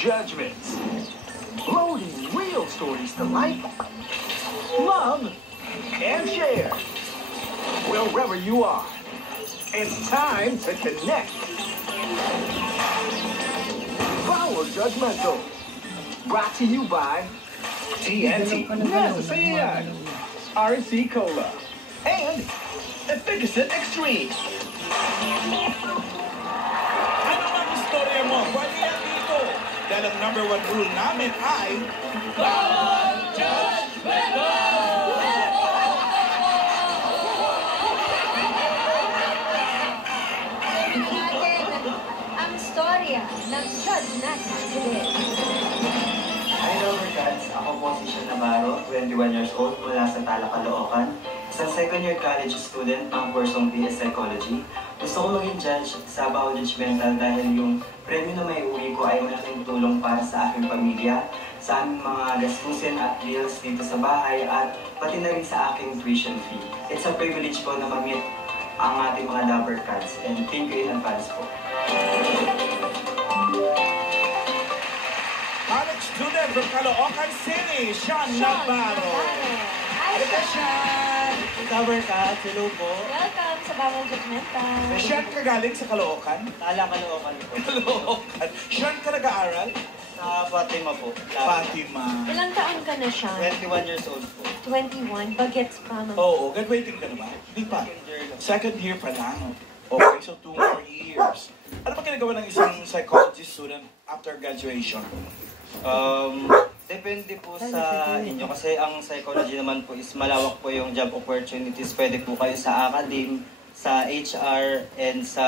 judgments. Loading real stories to life, love, and share. Wherever you are, it's time to connect. Power Judgmental. Brought to you by TNT, Nasasiyan, RC Cola, and Efficacent Extreme. Ano bang istorya mo? Pwede yan dito. Dahil ang number 1 rule namin ay Power Judgmental! Ang storya ng judge natin today. Hi, Lover Cats. Ako po si Sean Navarro, 21 years old, mula sa Tala, Caloocan. Isang second-year college student ang kursong BS Psychology. Gusto ko maging judge sa Power Judgmental dahil yung premyo na may uwi ko ay malaking tulong para sa aking pamilya, sa aming mga gastusin at bills dito sa bahay, at pati na rin sa aking tuition fee. It's a privilege po na ma-meet ang ating mga Lover Cats, and thank you in advance po. College student from Caloocan City, Sean Navarro. Hi, Halika, Sean! Lover Cats, hello po. Welcome sa Power Judgmental. Sean ka galing sa Caloocan? Tala, Caloocan po. Caloocan. Sean ka nag-aaral? Sa Fatima po. Fatima. Ilang taon ka na siya? 21 years old po. 21. Bagets pa. Oo, graduating ka na ba? Hindi pa. Second year lang. Second year pa lang. Okay, so 2 more years. Ano ba ginagawa ng isang psychology student after graduation? Depende po sa inyo kasi ang psychology naman po is malawak po yung job opportunities. Pwede po kayo sa academe, sa HR, and sa,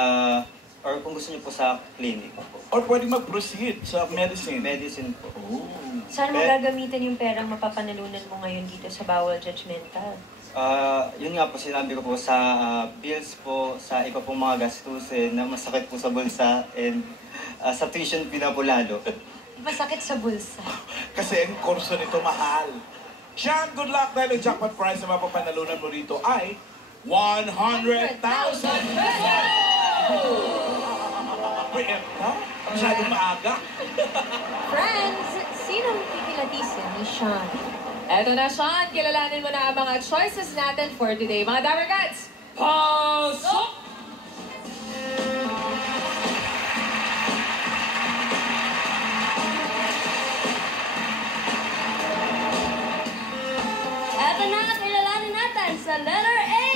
or kung gusto niyo po sa clinic po. Or pwede mag-proceed sa medicine? Medicine po. Oh. Saan mo gagamitin yung perang mapapanalunan mo ngayon dito sa Bawal Judgmental? Yun nga po, sinabi ko po sa bills po, sa iba pong mga gastusin na masakit po sa bulsa, and sa tuition pinapulalo. Masakit sa bulsa. Kasi ang kurso nito mahal. Sean, good luck dahil ang jackpot prize na mapapanalunan mo rito ay 100,000 pesos! Preempt ka? Masyadong maaga. Friends, sinong kikilatisin ni Sean? Eto na, Sean. Kilalanin mo na ang mga choices natin for today. Mga Dapper Cats, pasok! Eto na, kilalanin natin sa letter A!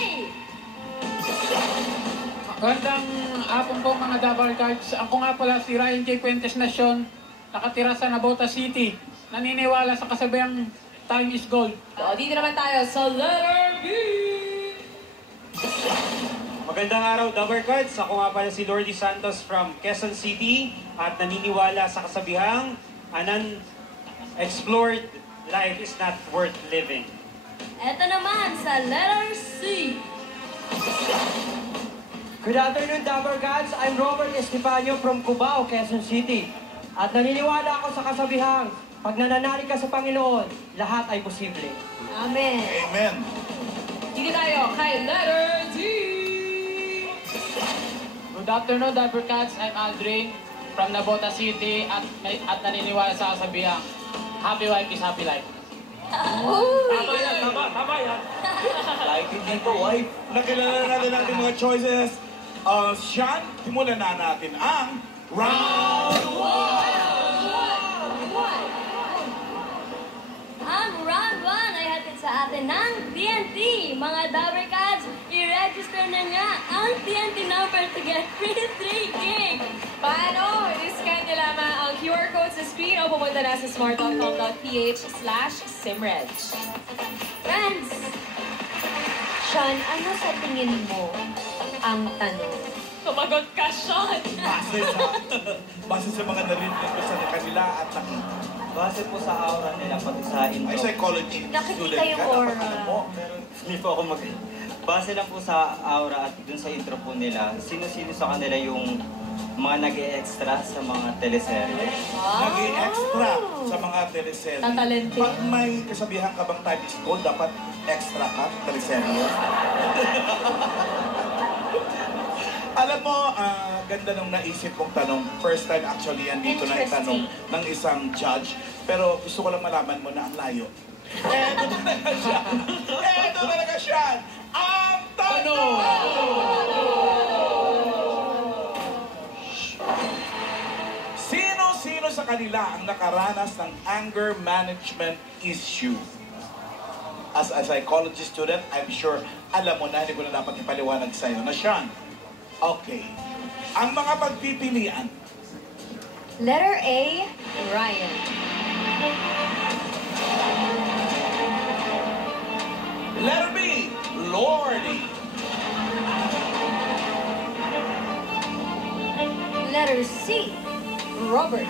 Magandang hapon po mga Double Cards. Ako nga pala si Ryan J. Fuentes Nacion, nakatira sa Nabota City. Naniniwala sa kasabihang time is gold. So, dito naman tayo sa letter B! Magandang araw, Double Cards. Ako nga pala si Lordy Santos from Quezon City at naniniwala sa kasabihang an unexplored life is not worth living. Eto naman sa letter C! Good afternoon, Dapper Cats. I'm Robert Estefanio from Cubao, Quezon City. At naniniwala ako sa kasabihang, pag nananalig ka sa Panginoon, lahat ay posible. Amen. Amen. Dito tayo kay letter D! Good afternoon, Dapper Cats. I'm Aldrin from Nabota City at naniniwala sa kasabihang, happy wife is happy life. Tama yan, tama yan. Like hindi po, wife. Nakilala natin ang mga choices. Sean, simulan na natin ang round 1! Ang round 1 ay hatid sa atin ng TNT. Mga Dabber Cats, i-register na nga ang TNT number to get free 3 gig. Paano? I-scan nyo lamang ang QR code sa screen o pumunta na sa smart.com.ph/simreg. Friends, Sean, ano sa tingin mo ang tanong? Sumagot ka, Sean! Base sa mga narinig ko sa kanila at nakita. Base po sa aura nila, pati sa intro. Ay, psychology Nakikita student yung ka, aura. dapat alam mo. Pero hindi po ako base lang po sa aura at dun sa intro po nila, sino-sino sa kanila yung mga nag-e-extra sa mga teleserye. Nag-i-extra sa mga teleserye. Tatalente. Pag may kasabihan ka bang time is gold, dapat extra ka, teleserye. Alam mo, ganda nung naisip kong tanong. First time actually yan dito na itanong ng isang judge. Pero gusto ko lang malaman mo na ang layo. Eto talaga siya. Eto talaga siya. Ang tanong! Sino sa kanila ang nakaranas ng anger management issue? As a psychology student, I'm sure alam mo na, hindi ko na dapat ipaliwanag sa'yo na siya. Okay. Ang mga pagpipilian. Letter A, Ryan. Letter B, Lordy. Letter C, Robert.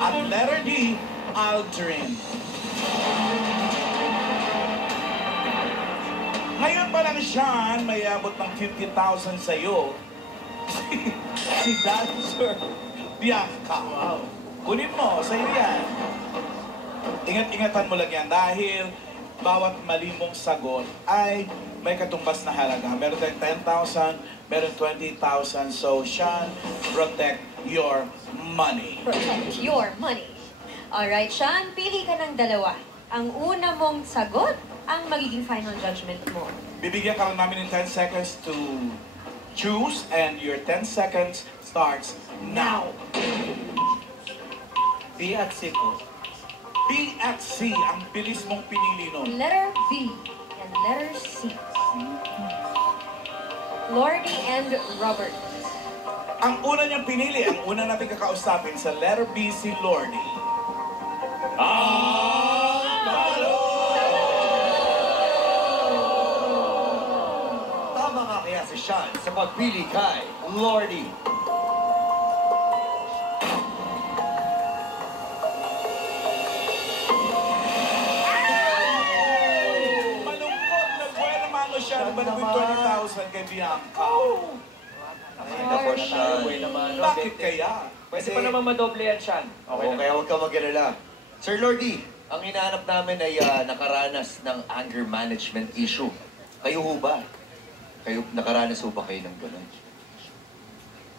At letter D, Aldrin. Ngayon pa lang siya, may abot ng 50,000 sa'yo. Si Dancer Bianca. Wow. Kunin mo, sa'yo yan. Ingat-ingatan mo lang yan dahil bawat mali mong sagot ay may katumbas na halaga. Meron tayong 10,000, meron 20,000. So, Sean, protect your money. Protect your money. Alright, Sean, pili ka ng dalawa. Ang una mong sagot, ang magiging final judgment mo. Bibigyan ka lang namin ng 10 seconds to choose and your 10 seconds starts now. B at C po. B at C, ang bilis mong pinili nun. Letter B and letter C. Lordy and Robert. Ang una niyang pinili, ang una natin kakausapin sa letter B, si Lordy. Tama nga kaya si Sean sa pagpili kay Lordy. Malungkot na buwan naman mo siya naman ng 20,000 kay Bianca. Ay, nako Sean. Bakit kaya? Pwede pa naman madoble yan, Sean. Okay, kaya huwag ka mag-alala. Sir Lordy, ang hinahanap namin ay nakaranas ng anger management issue. Kayo ho ba? Kayo, nakaranas ho ba kayo ng gano'n?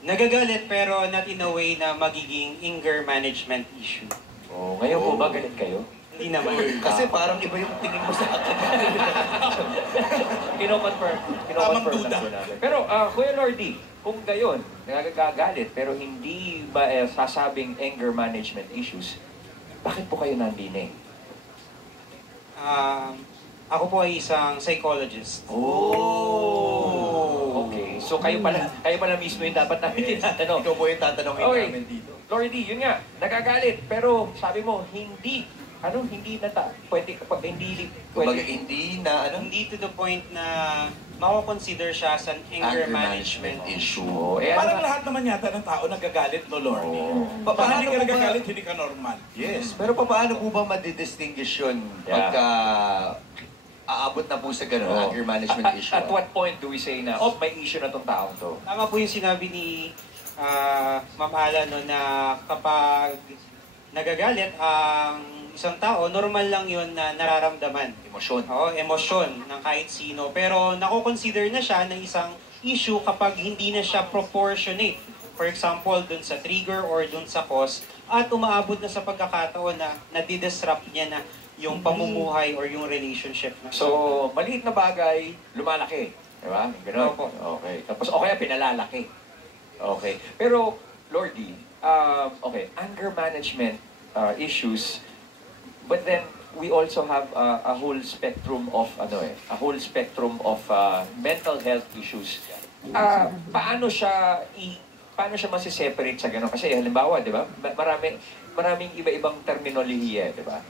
Nagagalit pero not in a way na magiging anger management issue. Oh, ngayon po ba galit kayo? Hindi naman. Kasi parang iba yung tingin mo sa akin. Kino-confirm Tamang lang duda. po namin. Pero, Kuya Lordy, kung gayon, nagagalit pero hindi ba sasabing anger management issues, bakit po kayo nandini? Ako po ay isang psychologist. Oh! Okay, so kayo pala mismo yung dapat namin tinatanong. Ikaw po yung tatanungin Okay. namin dito. Lordy, yun nga, nagagalit, pero sabi mo, hindi Kumbaga, hindi na, Hindi to the point na mako-consider siya as an anger management issue. Oh, Parang lahat naman yata ng tao nagagalit, no, Lordy? Paano hindi ka nagagalit, hindi ka normal. Yes, pero paano po ba madidistinguish yun pagka aabot na po sa ganun, anger management issue? At what point do we say na, may issue na tong taong to? Tama po yung sinabi ni Ma'am Ala, no, na kapag nagagalit ang isang tao, normal lang yun na nararamdaman. Emosyon. Oo, emosyon ng kahit sino. Pero nako-consider na siya ng isang issue kapag hindi na siya proportionate. For example, dun sa trigger or dun sa cause, at umaabot na sa pagkakataon na nadidisrupt niya na yung pamumuhay or yung relationship. So, maliit na bagay, lumalaki. Diba? Ganun. Opo. Okay. Tapos, o kaya pinalalaki. Okay. Pero, Lordy, okay, anger management issues, but then, we also have a whole spectrum of, mental health issues. Paano siya masiseparate sa gano'n? Kasi halimbawa, di ba, maraming iba-ibang terminolohiya, di ba?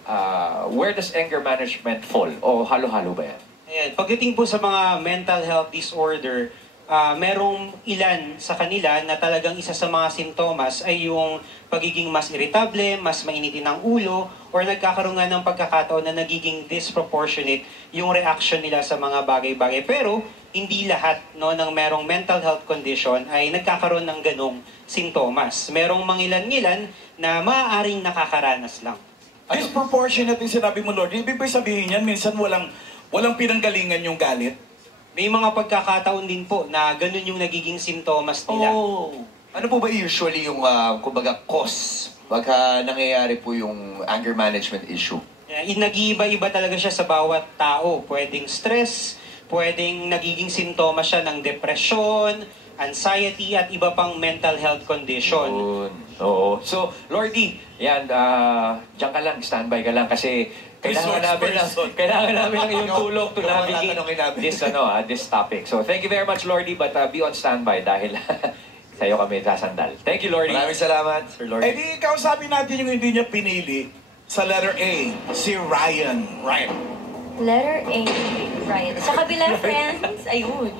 Where does anger management fall? O halo-halo ba yan? Ayan. Pagdating po sa mga mental health disorder, merong ilan sa kanila na talagang isa sa mga sintomas ay yung pagiging mas irritable, mas mainitin ang ulo, or nagkakaroon nga ng pagkakataon na nagiging disproportionate yung reaction nila sa mga bagay-bagay. Pero hindi lahat ng merong mental health condition ay nagkakaroon ng ganong sintomas. Merong mangilan-ngilan na maaaring nakakaranas lang. Disproportionate yung sinabi mo, Lord. Ibig sabihin yan, minsan walang pinanggalingan yung galit. may mga pagkakataon din po na ganun yung nagiging simptomas nila. Oh. Ano po ba usually yung, kumbaga, cause pagka nangyayari po yung anger management issue? Nag-iiba-iba talaga siya sa bawat tao. Pwedeng stress, pwedeng nagiging sintomas siya ng depression, anxiety, at iba pang mental health condition. Yun. Oo. So, Lordy, yan, diyan ka lang, standby ka lang kasi kailangan namin ng iyong tulong to navigate this topic. So, thank you very much, Lordy, but be on standby dahil sa'yo kami sasandal. Thank you, Lordy. Maraming salamat, Sir Lordy. Eh di, kausapin natin yung hindi niya pinili sa letter A, si Ryan. Letter A, Ryan. Sa kabila, friends, ayun.